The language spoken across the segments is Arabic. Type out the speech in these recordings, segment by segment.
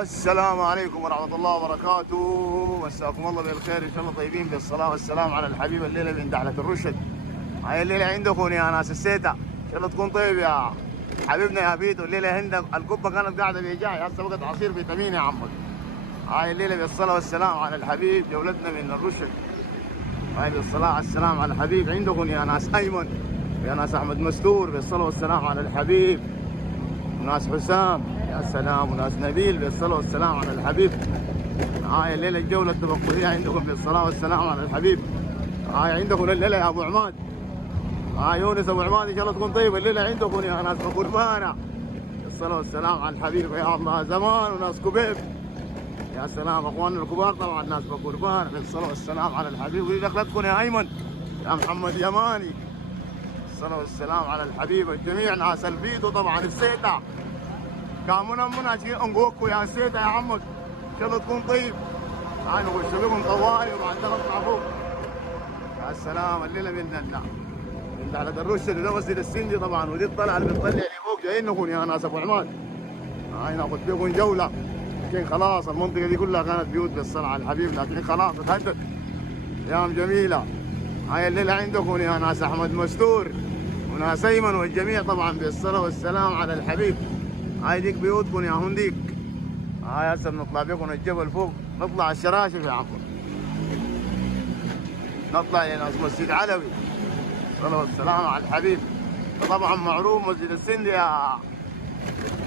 السلام عليكم ورحمة الله وبركاته. مساكم الله بالخير، إن شاء الله طيبين بالصلاة والسلام على الحبيب. الليلة من دعلة الرشد، هاي الليلة عندكم يا ناس السيتا، إن شاء الله تكون طيب يا حبيبنا يا بيتو. الليلة عندك القبة كانت قاعدة بيجاي، هسه بقت عصير فيتامين يا عمك. هاي الليلة بالصلاة والسلام على الحبيب، جولتنا من الرشد. هاي بالصلاة والسلام على الحبيب عندكم يا ناس أيمن، يا ناس أحمد مستور، بالصلاة والسلام على الحبيب. وناس حسام يا سلام، وناس نبيل بالصلاة والسلام على الحبيب. هاي الليلة الجولة التبقلية عندكم بالصلاة والسلام على الحبيب. هاي عندكم الليلة يا أبو عماد، هاي يونس أبو عماد، إن شاء الله تكون طيبة الليلة عندكم يا ناس قربانة. بالصلاة والسلام على الحبيب، يا الله زمان وناس كبيب. يا سلام أخواننا الكبار طبعا ناس قربانة، بالصلاة والسلام على الحبيب. ودي دخلتكم يا أيمن يا محمد يماني، بالصلاة والسلام على الحبيب. الجميع ناس الفيدو طبعا السيتا كامونا منا شيء انقوكو يا سيدة يا عمك، ان شاء الله تكون طيب. انا وش بكم طوالي وبعدين اطلع فوق. يا سلام الليله من دعلة الرشد، وده مسجد السندي طبعا، ودي الطلعه اللي بتطلع لي فوق. جايين نكون يا ناس ابو عماد، هاي ناخذ بكم جوله. لكن خلاص المنطقه دي كلها كانت بيوت بالصلاه على الحبيب، لكن خلاص اتهدت. ايام جميله. هاي الليله عندكم يا ناس احمد مستور وناس ايمن والجميع طبعا بالصلاه والسلام على الحبيب. هاي ديك بيوتكم يا هنديك. هاي هسه بنطلع بكم الجبل فوق، نطلع الشراشف يا عمو، نطلع الى ناس مسجد علوي، الصلاة والسلام على الحبيب. طبعا معروف مسجد السندي يا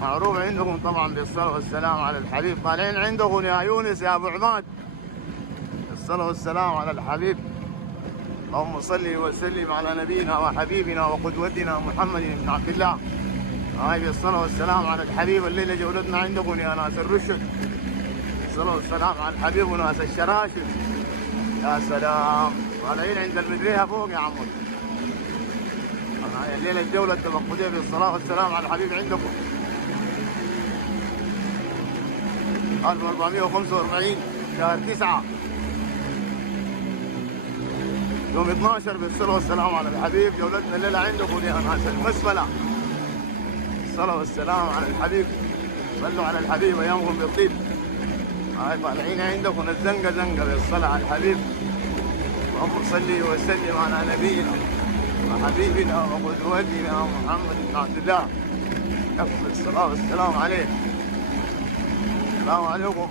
معروف عندكم طبعا بالصلاة والسلام على الحبيب. طالعين عندكم يا يونس يا ابو عماد، الصلاة والسلام على الحبيب. اللهم صل وسلم على نبينا وحبيبنا وقدوتنا محمد بن عبد الله. هاي بالصلاة والسلام على الحبيب. الليلة جولتنا عندكم يا ناس الرشد، الصلاة والسلام على الحبيب وناس الشراشف. يا سلام طالعين عند المدريها فوق يا عمو. هاي الليلة الجولة التبقلية بالصلاة والسلام على الحبيب عندكم 1445 شهر 9 يوم 12 بالصلاة والسلام على الحبيب. جولتنا الليلة عندكم يا ناس المسفلة، الصلاة والسلام على الحبيب. صلوا على الحبيب ايامكم بالطيب. هاي طالعين عندكم الزنقه زنقه بالصلاه على الحبيب. اللهم صل وسلم على نبينا وحبيبنا وقدوتنا محمد بن عبد الله، افضل الصلاه والسلام عليه. السلام عليكم.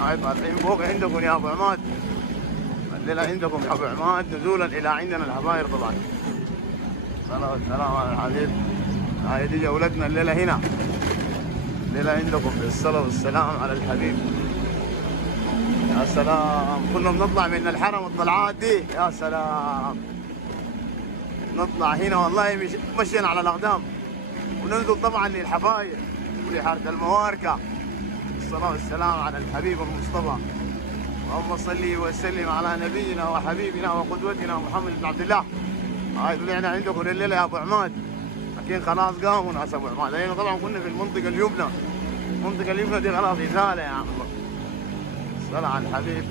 هاي طالعين فوق عندكم يا ابو عماد، الليله عندكم يا ابو عماد نزولا الى عندنا الحباير طبعا. الصلاه والسلام على الحبيب. هاي دي جولتنا الليله هنا، الليله عندكم بالصلاه والسلام على الحبيب. يا سلام كنا بنطلع من الحرم الطلعات دي، يا سلام نطلع هنا والله مشينا على الاقدام، وننزل طبعا للحفاير ولحاره المواركه. الصلاه والسلام على الحبيب المصطفى. اللهم صل وسلم على نبينا وحبيبنا وقدوتنا محمد بن عبد الله. هاي طلعنا عندكم الليله يا ابو عماد، لكن خلاص قاموا ناس ابو عماد. لان طبعا كنا في المنطقه اليمنى، المنطقه اليمنى دي خلاص ازاله يا عم. الصلاه على الحبيب.